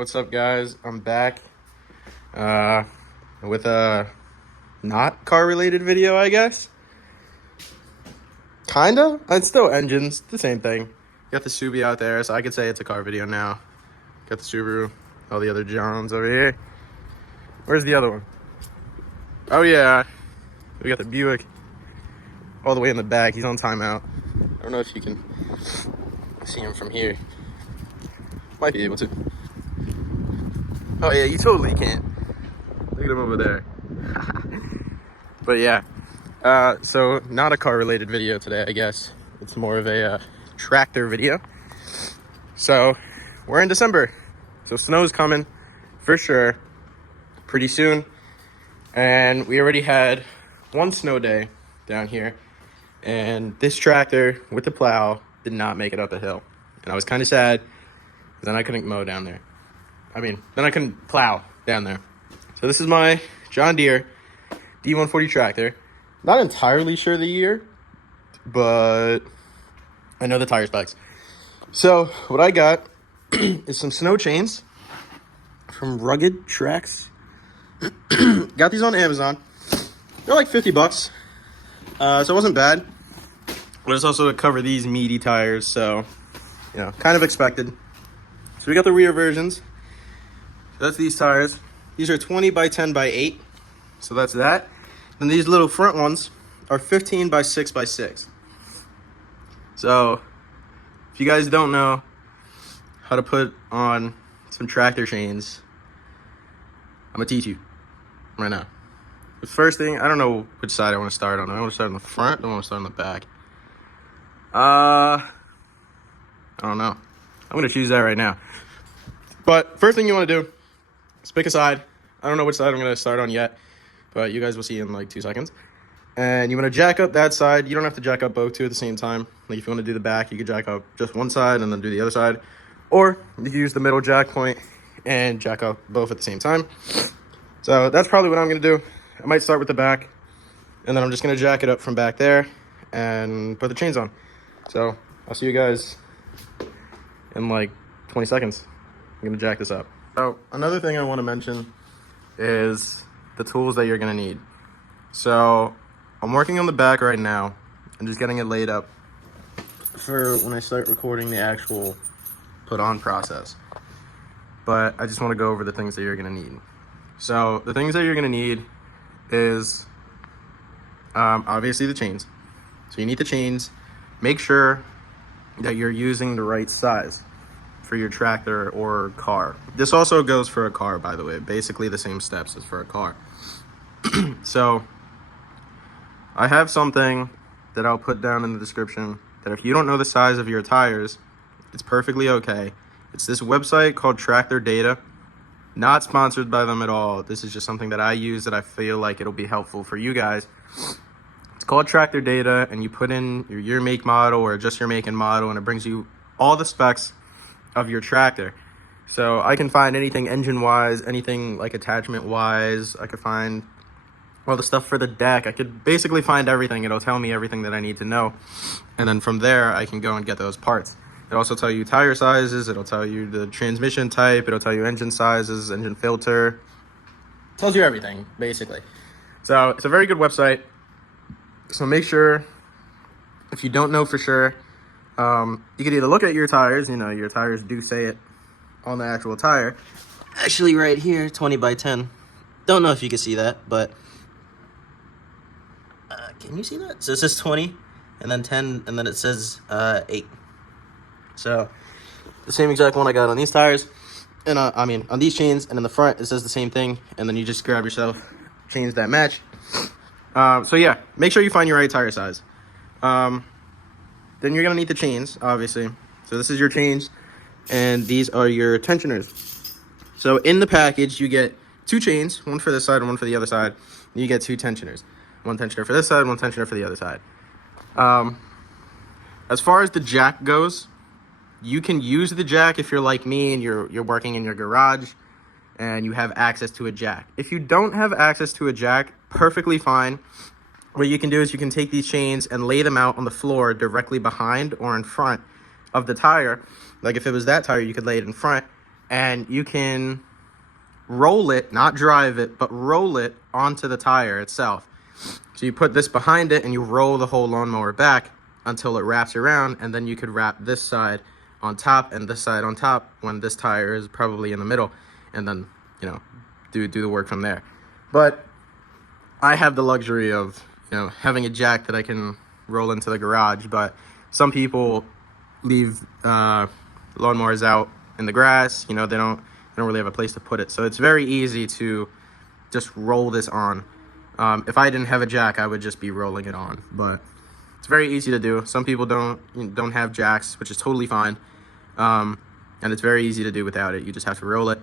What's up, guys? I'm back with a not car related video, I guess. Kinda. It's still engines, the same thing. Got the Subi out there, so I could say it's a car video now. Got the Subaru, all the other Johns over here. Where's the other one? Oh yeah, we got the Buick all the way in the back. He's on timeout. I don't know if you can see him from here. Might be able to. Oh yeah, you totally can't. Look at him over there. But yeah, so not a car related video today, I guess. It's more of a tractor video. So we're in December, so snow's coming for sure pretty soon. And we already had one snow day down here, and this tractor with the plow did not make it up a hill. And I was kind of sad, because then I couldn't mow down there. Then I couldn't plow down there. So this is my John Deere D140 tractor. Not entirely sure the year, but I know the tire specs. So what I got is some snowchains from Rugged Tracks. Got these on Amazon. They're like $50. So it wasn't bad. But it's also to cover these meaty tires, so kind of expected. So we got the rear versions. That's these tires. These are 20 by 10 by 8. So that's that. And these little front ones are 15 by 6 by 6. So if you guys don't know how to put on some tractor chains, I'm gonna teach you right now. The first thing, I don't know which side I want to start on. I want to start on the front, I want to start on the back. I don't know. I'm gonna choose that right now. But first thing you want to do is pick a side. I don't know which side I'm going to start on yet, but you guys will see in like 2 seconds. And you want to jack up that side. You don't have to jack up both two at the same time. Like if you want to do the back, you could jack up just one side and then do the other side. Or you can use the middle jack point and jack up both at the same time. So that's probably what I'm going to do. I might start with the back, and then I'm just going to jack it up from back there and put the chains on. So I'll see you guys in like 20 seconds. I'm going to jack this up. So another thing I want to mention is the tools that you're going to need. So I'm working on the back right now. I'm just getting it laid up for when I start recording the actual put on process. But I just want to go over the things that you're going to need. So the things that you're going to need is obviously the chains. So you need the chains. Make sure that you're using the right size for your tractor or car. This also goes for a car, by the way. Basically the same steps as for a car. So I have something that I'll put down in the description that if you don't know the size of your tires, it's perfectly okay. It's this website called Tractor Data. Not sponsored by them at all. This is just something that I use that I feel like it'll be helpful for you guys. It's called Tractor Data, and you put in your year, make, model, or just your make and model, and it brings you all the specs of your tractor. So I can find anything engine wise, anything like attachment wise. I could find all the stuff for the deck. I could basically find everything. It'll tell me everything that I need to know, and then from there I can go and get those parts. It'll also tell you tire sizes. It'll tell you the transmission type. It'll tell you engine sizes, engine filter. It tells you everything basically. So it's a very good website. So make sure, if you don't know for sure, you could either look at your tires. Your tires do say it on the actual tire. Actually, right here, 20 by 10. Don't know if you can see that, but can you see that? So it says 20, and then 10, and then it says 8. So the same exact one I got on these tires, and on these chains, and in the front it says the same thing. And then you just grab yourself chains that match. So yeah, make sure you find your right tire size. Then you're going to need the chains, obviously. So this is your chains, and these are your tensioners. So in the package, you get 2 chains, one for this side and one for the other side. And you get 2 tensioners. One tensioner for this side, one tensioner for the other side. As far as the jack goes, you can use the jack if you're like me and you're working in your garage and you have access to a jack. If you don't have access to a jack, perfectly fine. What you can do is you can take these chains and lay them out on the floor directly behind or in front of the tire. Like if it was that tire, you could lay it in front and you can roll it, not drive it, but roll it onto the tire itself. So you put this behind it and you roll the whole lawnmower back until it wraps around, and then you could wrap this side on top and this side on top when this tire is probably in the middle, and then, you know, do the work from there. But I have the luxury of, you know, having a jack that I can roll into the garage, but some people leave lawnmowers out in the grass. You know, they don't really have a place to put it, so it's very easy to just roll this on. If I didn't have a jack, I would just be rolling it on, but it's very easy to do. Some people don't have jacks, which is totally fine, and it's very easy to do without it. You just have to roll it,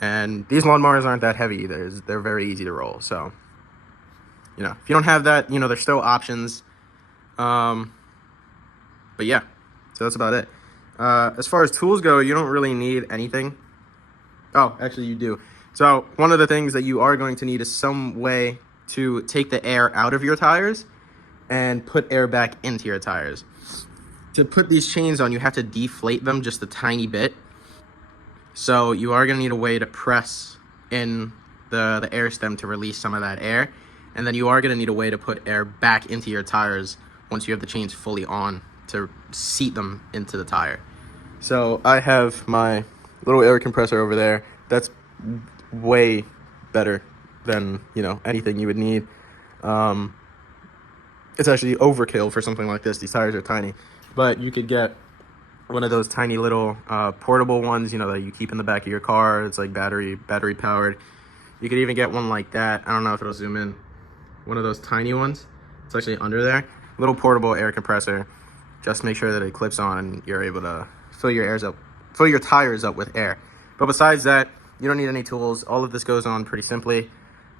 and these lawnmowers aren't that heavy either. They're very easy to roll, so, you know, if you don't have that, you know, there's still options. But yeah, so that's about it. As far as tools go, you don't really need anything. Oh, actually you do. So one of the things that you are going to need is some way to take the air out of your tires and put air back into your tires. To put these chains on, you have to deflate them just a tiny bit. So you are going to need a way to press in the air stem to release some of that air. And then you are going to need a way to put air back into your tires once you have the chains fully on to seat them into the tire. So I have my little air compressor over there. That's way better than, you know, anything you would need. It's actually overkill for something like this. These tires are tiny, but you could get one of those tiny little portable ones, you know, that you keep in the back of your car. It's like battery powered. You could even get one like that. I don't know if it'll zoom in. One of those tiny ones. It's actually under there. Little portable air compressor. Just make sure that it clips on and you're able to fill your tires up with air. But besides that, you don't need any tools. All of this goes on pretty simply.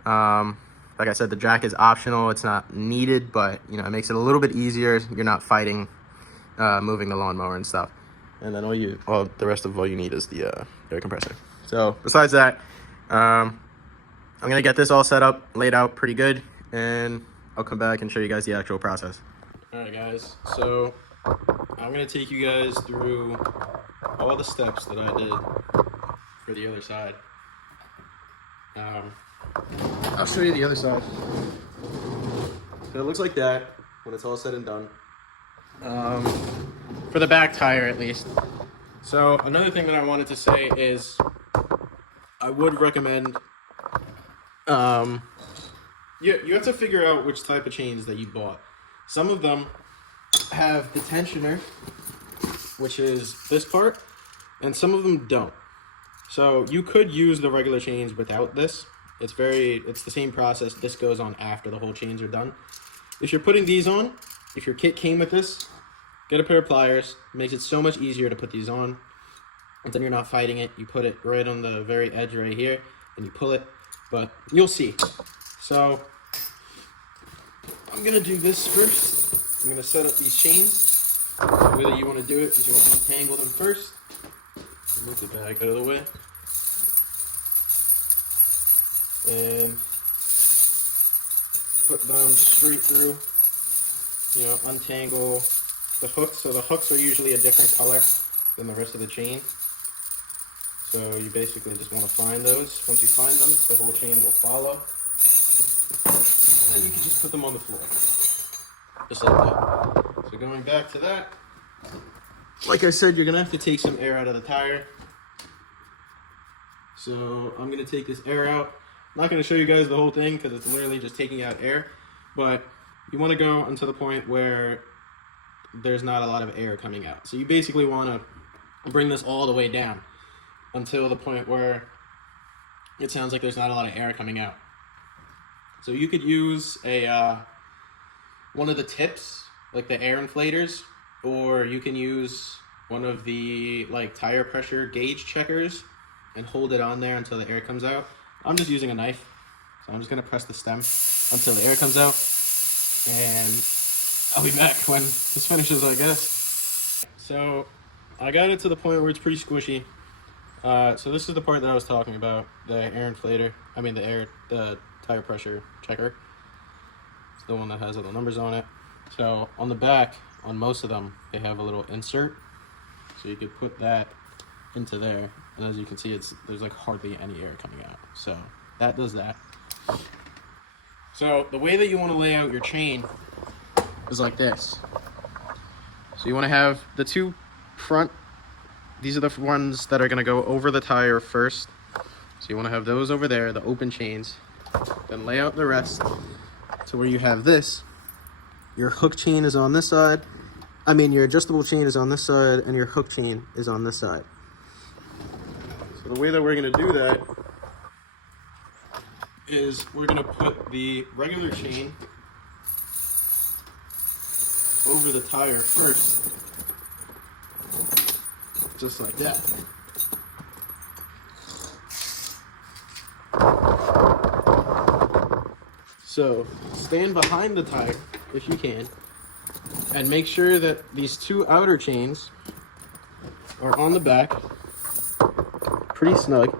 Like I said, the jack is optional. It's not needed, but, you know, it makes it a little bit easier. You're not fighting moving the lawnmower and stuff. And then the rest of all you need is the air compressor. So besides that, I'm gonna get this all set up, laid out pretty good, and I'll come back and show you guys the actual process. All right, guys. So I'm gonna take you guys through all the steps that I did for the other side. I'll show you the other side. So it looks like that when it's all said and done. For the back tire, at least. So another thing that I wanted to say is I would recommend you have to figure out which type of chains that you bought. Some of them have the tensioner, which is this part, and some of them don't. So you could use the regular chains without this. It's the same process. This goes on after the whole chains are done. If you're putting these on, if your kit came with this, get a pair of pliers. It makes it so much easier to put these on. And then you're not fighting it. You put it right on the very edge right here, and you pull it. But you'll see. So I'm gonna do this first. I'm gonna set up these chains. The way that you want to do it is you want to untangle them first. Move the bag out of the way. And put them straight through. You know, untangle the hooks. So the hooks are usually a different color than the rest of the chain. So you basically just want to find those. Once you find them, the whole chain will follow. And you can just put them on the floor. Just like that. So going back to that, like I said, you're going to have to take some air out of the tire. So I'm going to take this air out. I'm not going to show you guys the whole thing because it's literally just taking out air. But you want to go until the point where there's not a lot of air coming out. So you basically want to bring this all the way down until the point where it sounds like there's not a lot of air coming out. So you could use one of the tips, like the air inflators, or you can use one of the tire pressure gauge checkers and hold it on there until the air comes out. I'm just using a knife, so I'm just gonna press the stem until the air comes out, and I'll be back when this finishes, I guess. So I got it to the point where it's pretty squishy. So this is the part that I was talking about, the air inflator. I mean the tire pressure checker. It's the one that has little numbers on it. So on the back, on most of them, they have a little insert. So you could put that into there And as you can see, there's like hardly any air coming out. So that does that. So the way that you want to lay out your chain is like this. So you want to have the two front, these are the ones that are going to go over the tire first. So you want to have those over there, the open chains. Then lay out the rest to where you have this. Your hook chain is on this side. I mean, your adjustable chain is on this side, and your hook chain is on this side. So the way that we're going to do that is we're going to put the regular chain over the tire first, just like that. So stand behind the tire if you can, and make sure that these two outer chains are on the back, pretty snug.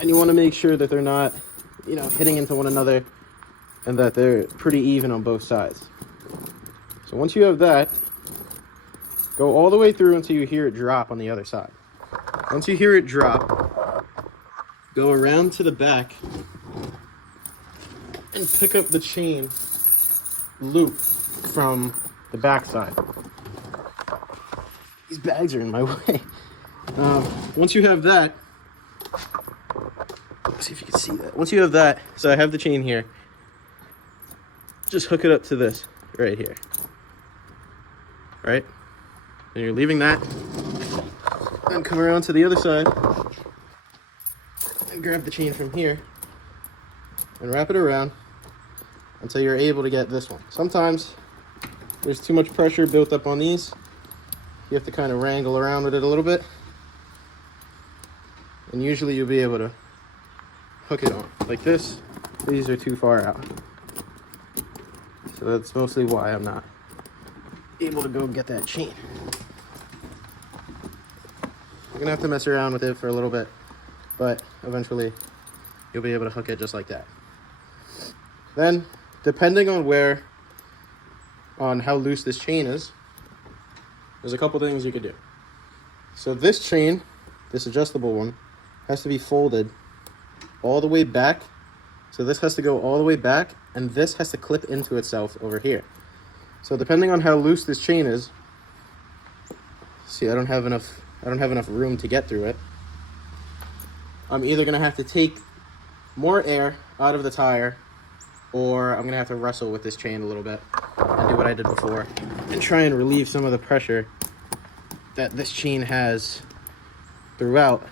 And you want to make sure that they're not, you know, hitting into one another, and that they're pretty even on both sides. So once you have that, go all the way through until you hear it drop on the other side. Once you hear it drop, go around to the back and pick up the chain loop from the back side. These bags are in my way. Once you have that, let's see if you can see that. Once you have that, so I have the chain here, just hook it up to this right here. Right? And you're leaving that, and come around to the other side and grab the chain from here and wrap it around until you're able to get this one. Sometimes there's too much pressure built up on these. You have to kind of wrangle around with it a little bit, and usually you'll be able to hook it on. Like this, these are too far out. So that's mostly why I'm not able to go get that chain. You're gonna have to mess around with it for a little bit, but eventually you'll be able to hook it just like that. Then, depending on how loose this chain is, there's a couple things you could do. So this chain, this adjustable one, has to be folded all the way back. So this has to go all the way back, and this has to clip into itself over here. So depending on how loose this chain is, see, I don't have enough room to get through it. I'm either gonna have to take more air out of the tire, or I'm gonna have to wrestle with this chain a little bit and do what I did before and try and relieve some of the pressure that this chain has throughout,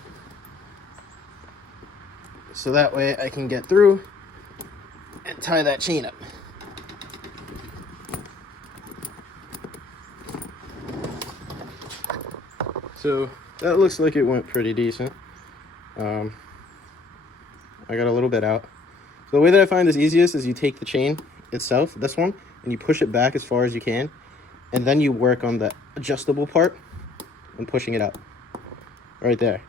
so that way I can get through and tie that chain up. So that looks like it went pretty decent. I got a little bit out. So the way that I find this easiest is you take the chain itself, this one, and you push it back as far as you can, and then you work on the adjustable part and pushing it up right there.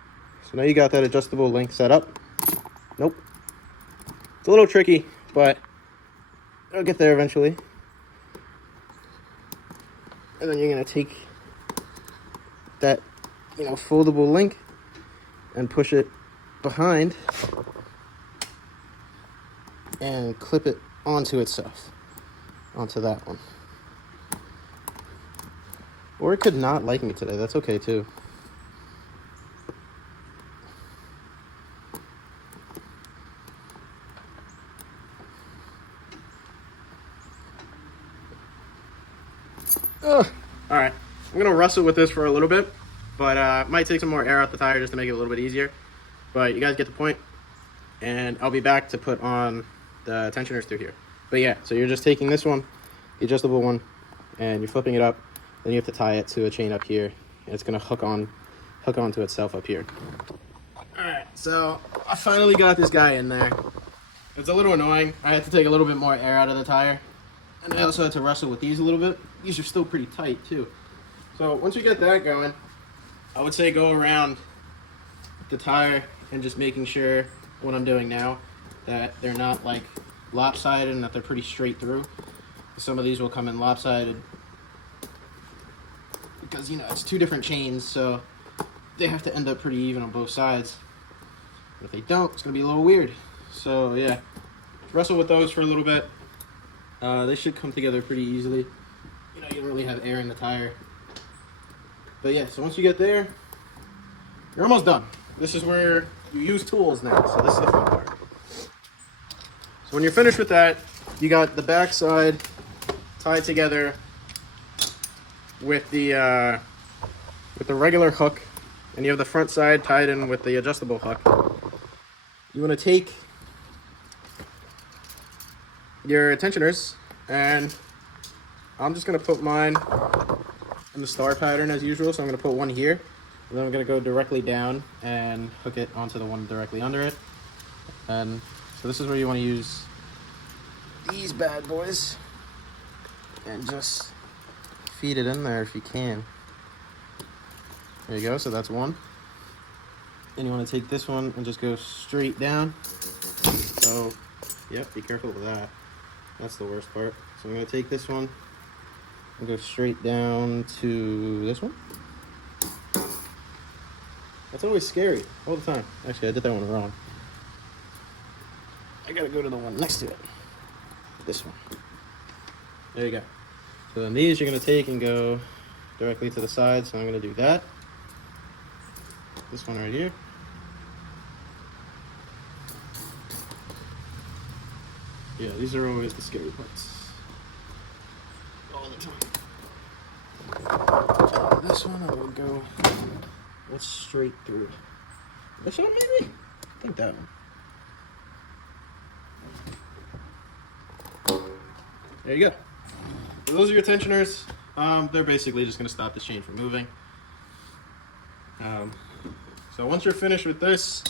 So now you got that adjustable link set up. Nope. It's a little tricky, but I'll get there eventually. And then you're gonna take that, you know, foldable link and push it behind and clip it onto itself, onto that one. Or it could not like me today, that's okay too. Alright, I'm gonna wrestle with this for a little bit, but it might take some more air out the tire just to make it a little bit easier. But you guys get the point, and I'll be back to put on the tensioners through here. But yeah, so you're just taking this one, the adjustable one, and you're flipping it up. Then you have to tie it to a chain up here, and it's gonna hook onto itself up here. Alright, so I finally got this guy in there. It's a little annoying. I had to take a little bit more air out of the tire, and I also had to wrestle with these a little bit. These are still pretty tight too. So once you get that going, I would say go around the tire and just making sure what I'm doing now, that they're not like lopsided and that they're pretty straight through. Some of these will come in lopsided because, you know, it's two different chains, so they have to end up pretty even on both sides. But if they don't, it's gonna be a little weird. So yeah, wrestle with those for a little bit. They should come together pretty easily. You know, you don't really have air in the tire. But yeah, so once you get there, you're almost done. This is where you use tools now, so this is the fun part. So when you're finished with that, you got the back side tied together with the regular hook, and you have the front side tied in with the adjustable hook. You want to take your tensioners, and I'm just going to put mine in the star pattern as usual. So I'm going to put one here, and then I'm going to go directly down and hook it onto the one directly under it. And so this is where you want to use these bad boys and just feed it in there if you can. There you go, so that's one. And you want to take this one and just go straight down. So, yep, be careful with that. That's the worst part. So I'm going to take this one and go straight down to this one. That's always scary, all the time. Actually, I did that one wrong. I gotta go to the one next to it. This one. There you go. So then these you're going to take and go directly to the side. So I'm going to do that. This one right here. Yeah, these are always the scary parts. All the time. This one I will go, what's straight through? This one maybe? I think that one. There you go. So those are your tensioners. They're basically just going to stop the chain from moving. So once you're finished with this,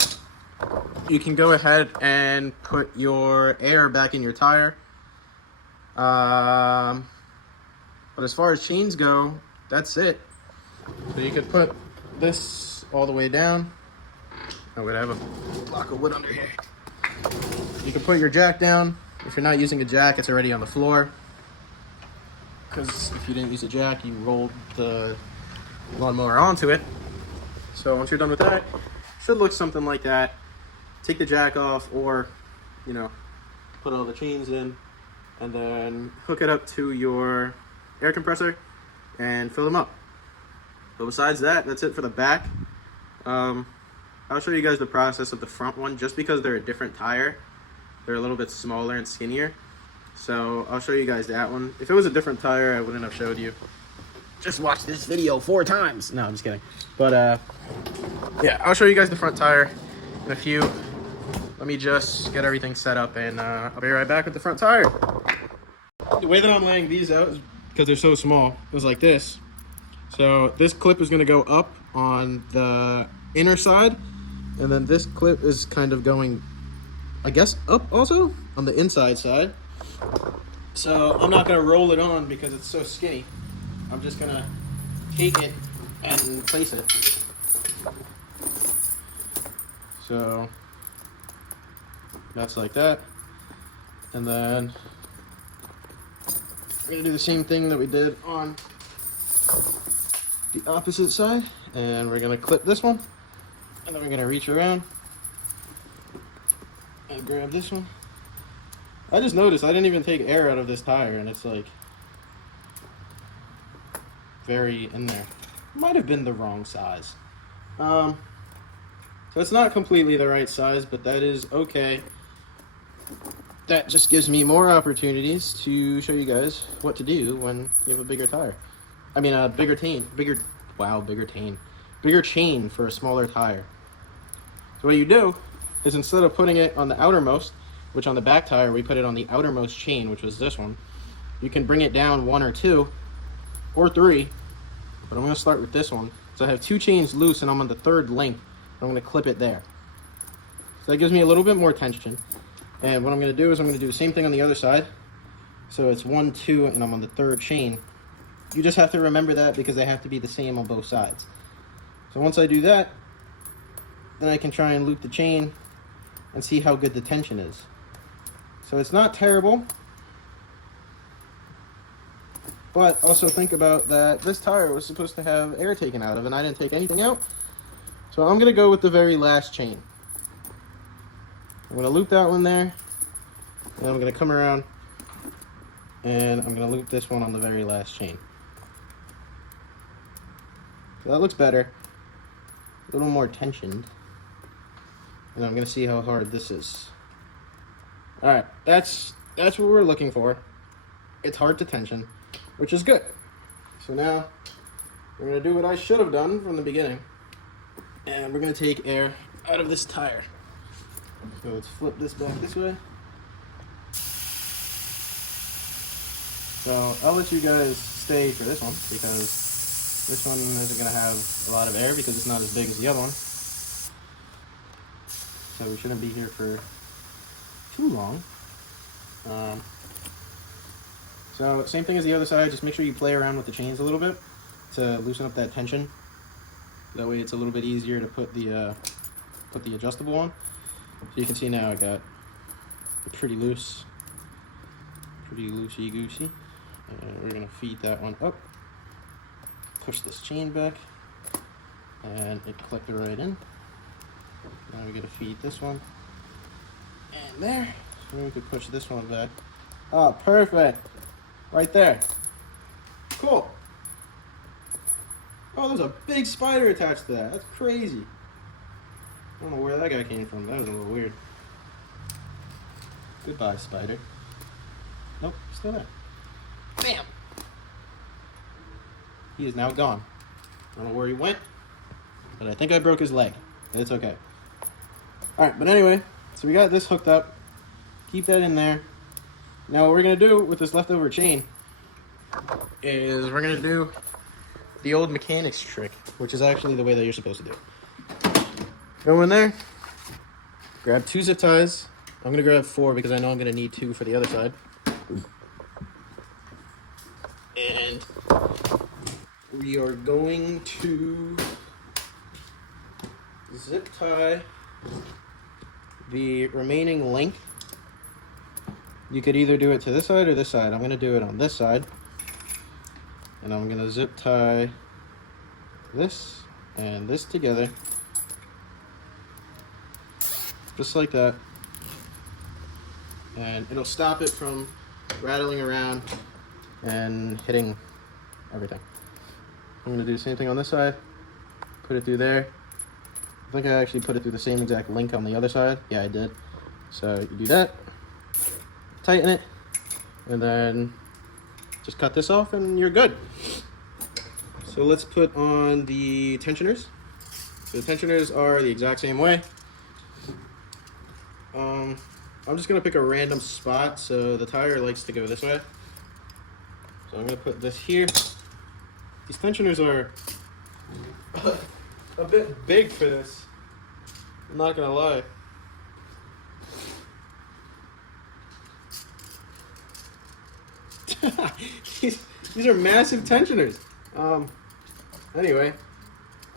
you can go ahead and put your air back in your tire. But as far as chains go, that's it. So you could put this all the way down. Oh wait, I have a block of wood under here. You can put your jack down. If you're not using a jack, it's already on the floor. Because if you didn't use a jack, you rolled the lawnmower onto it. So once you're done with that, it should look something like that. Take the jack off, or, you know, put all the chains in, and then hook it up to your air compressor and fill them up. But besides that, that's it for the back. I'll show you guys the process of the front one. Just because they're a different tire, they're a little bit smaller and skinnier. So I'll show you guys that one. If it was a different tire, I wouldn't have showed you. Just watch this video 4 times. No, I'm just kidding. But yeah, I'll show you guys the front tire in a few. Let me just get everything set up, and I'll be right back with the front tire. The way that I'm laying these out is because they're so small. It's like this. So this clip is going to go up on the inner side, and then this clip is kind of going, I guess, up also on the inside side. So I'm not going to roll it on because it's so skinny. I'm just going to take it and place it. So that's like that. And then we're going to do the same thing that we did on the opposite side. And we're going to clip this one. And then we're going to reach around and grab this one. I just noticed I didn't even take air out of this tire, and it's like very in there. Might have been the wrong size. So it's not completely the right size, but that is okay. That just gives me more opportunities to show you guys what to do when you have a bigger tire. I mean, a bigger chain. Bigger chain for a smaller tire. So what you do is, instead of putting it on the outermost, which on the back tire we put it on the outermost chain, which was this one, you can bring it down 1 or 2 or 3, but I'm going to start with this one. So I have 2 chains loose and I'm on the 3rd link. I'm going to clip it there. So that gives me a little bit more tension. And what I'm going to do is I'm going to do the same thing on the other side. So it's 1, 2, and I'm on the 3rd chain. You just have to remember that because they have to be the same on both sides. So once I do that, then I can try and loop the chain and see how good the tension is. So it's not terrible, but also think about that this tire was supposed to have air taken out of, and I didn't take anything out. So I'm gonna go with the very last chain. I'm gonna loop that one there, and I'm gonna come around and I'm gonna loop this one on the very last chain. So that looks better, a little more tensioned. And I'm gonna see how hard this is. All right, that's what we're looking for. It's hard to tension, which is good. So now we're gonna do what I should have done from the beginning, and we're gonna take air out of this tire. So let's flip this back this way. So I'll let you guys stay for this one because this one isn't gonna have a lot of air because it's not as big as the other one. So we shouldn't be here for too long. So same thing as the other side, just make sure you play around with the chains a little bit to loosen up that tension. That way it's a little bit easier to put the adjustable on. So you can see now I got it pretty loose, pretty loosey-goosey. And we're gonna feed that one up, push this chain back, and it clicked right in. Now we gotta feed this one, and there. So we could push this one back. Oh, perfect. Right there. Cool. Oh, there's a big spider attached to that. That's crazy. I don't know where that guy came from. That was a little weird. Goodbye, spider. Nope, still there. Bam! He is now gone. I don't know where he went, but I think I broke his leg. But it's okay. Alright, but anyway, so we got this hooked up. Keep that in there. Now what we're going to do with this leftover chain is we're going to do the old mechanics trick, which is actually the way that you're supposed to do it. Go in there, grab 2 zip ties. I'm going to grab 4 because I know I'm going to need 2 for the other side. And we are going to zip tie the remaining length. You could either do it to this side or this side. I'm going to do it on this side. And I'm going to zip tie this and this together. Just like that. And it'll stop it from rattling around and hitting everything. I'm going to do the same thing on this side. Put it through there. I think I actually put it through the same exact link on the other side. Yeah, I did. So you do that. Tighten it, and then just cut this off and you're good. So let's put on the tensioners. So the tensioners are the exact same way. I'm just gonna pick a random spot, so the tire likes to go this way. So I'm gonna put this here. These tensioners are a bit big for this, I'm not gonna lie. These are massive tensioners. Anyway,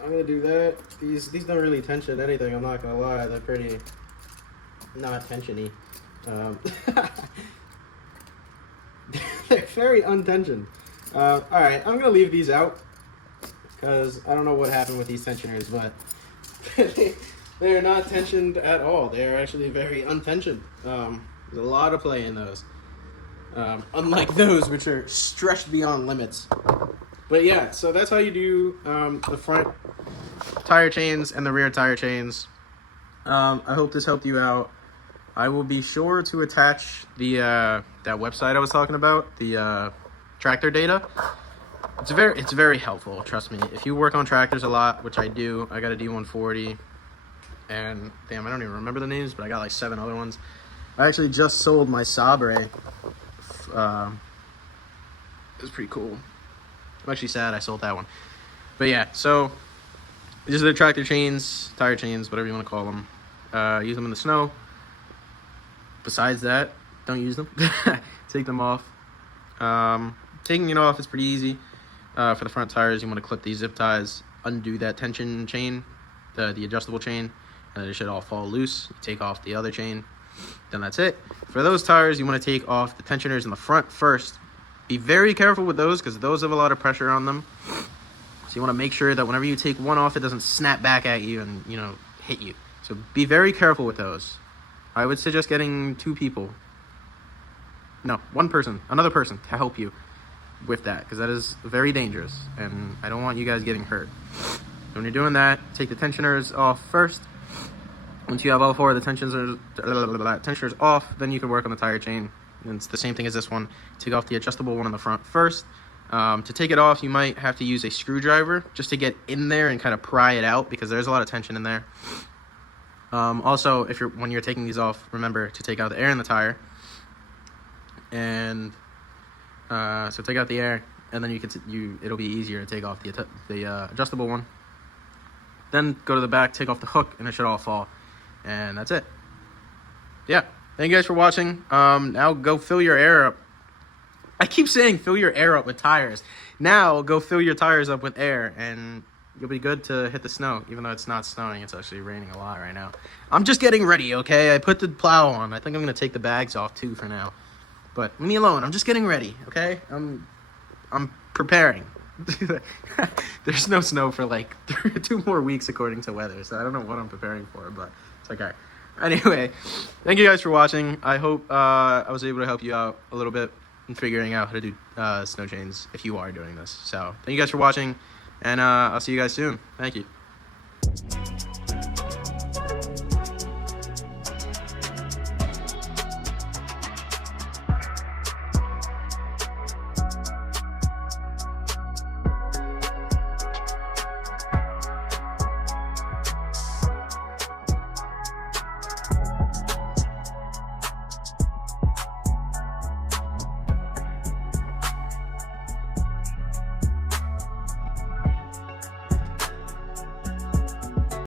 I'm gonna do that. These don't really tension anything, I'm not gonna lie. They're pretty not tensiony. They're very untensioned. Alright, I'm gonna leave these out because I don't know what happened with these tensioners, but they are not tensioned at all. They are actually very untensioned. There's a lot of play in those. Unlike those, which are stretched beyond limits. But yeah, so that's how you do the front tire chains and the rear tire chains. I hope this helped you out. I will be sure to attach the that website I was talking about, the tractor data. It's very helpful, trust me. If you work on tractors a lot, which I do, I got a D140, and damn, I don't even remember the names, but I got like 7 other ones. I actually just sold my Sabre. It was pretty cool. I'm actually sad I sold that one. But yeah, so these are the tractor chains, tire chains, whatever you want to call them. Use them in the snow. Besides that, don't use them. Take them off. Taking it off is pretty easy. For the front tires, you want to clip these zip ties, undo that tension chain, the adjustable chain, and then it should all fall loose. You take off the other chain, then that's it. For those tires, you want to take off the tensioners in the front first. Be very careful with those because those have a lot of pressure on them. So you want to make sure that whenever you take one off, it doesn't snap back at you and, you know, hit you. So be very careful with those. I would suggest getting 2 people. No, 1 person, another person to help you with that, because that is very dangerous, and I don't want you guys getting hurt. So when you're doing that, take the tensioners off first. Once you have all 4 of the tensioners off, then you can work on the tire chain. And it's the same thing as this one. Take off the adjustable one on the front first. To take it off, you might have to use a screwdriver just to get in there and kind of pry it out, because there's a lot of tension in there. Also, when you're taking these off, remember to take out the air in the tire. And so take out the air, and then it'll be easier to take off the adjustable one. Then go to the back, take off the hook, and it should all fall. And that's it. Yeah. Thank you guys for watching. Now go fill your air up. I keep saying fill your air up with tires. Now go fill your tires up with air, and you'll be good to hit the snow. Even though it's not snowing, it's actually raining a lot right now. I'm just getting ready, okay? I put the plow on. I think I'm going to take the bags off too for now. But leave me alone. I'm just getting ready, okay? I'm preparing. There's no snow for like 2 more weeks according to weather, so I don't know what I'm preparing for, but it's okay. Anyway, thank you guys for watching. I hope I was able to help you out a little bit in figuring out how to do snow chains if you are doing this. So thank you guys for watching, and I'll see you guys soon. Thank you.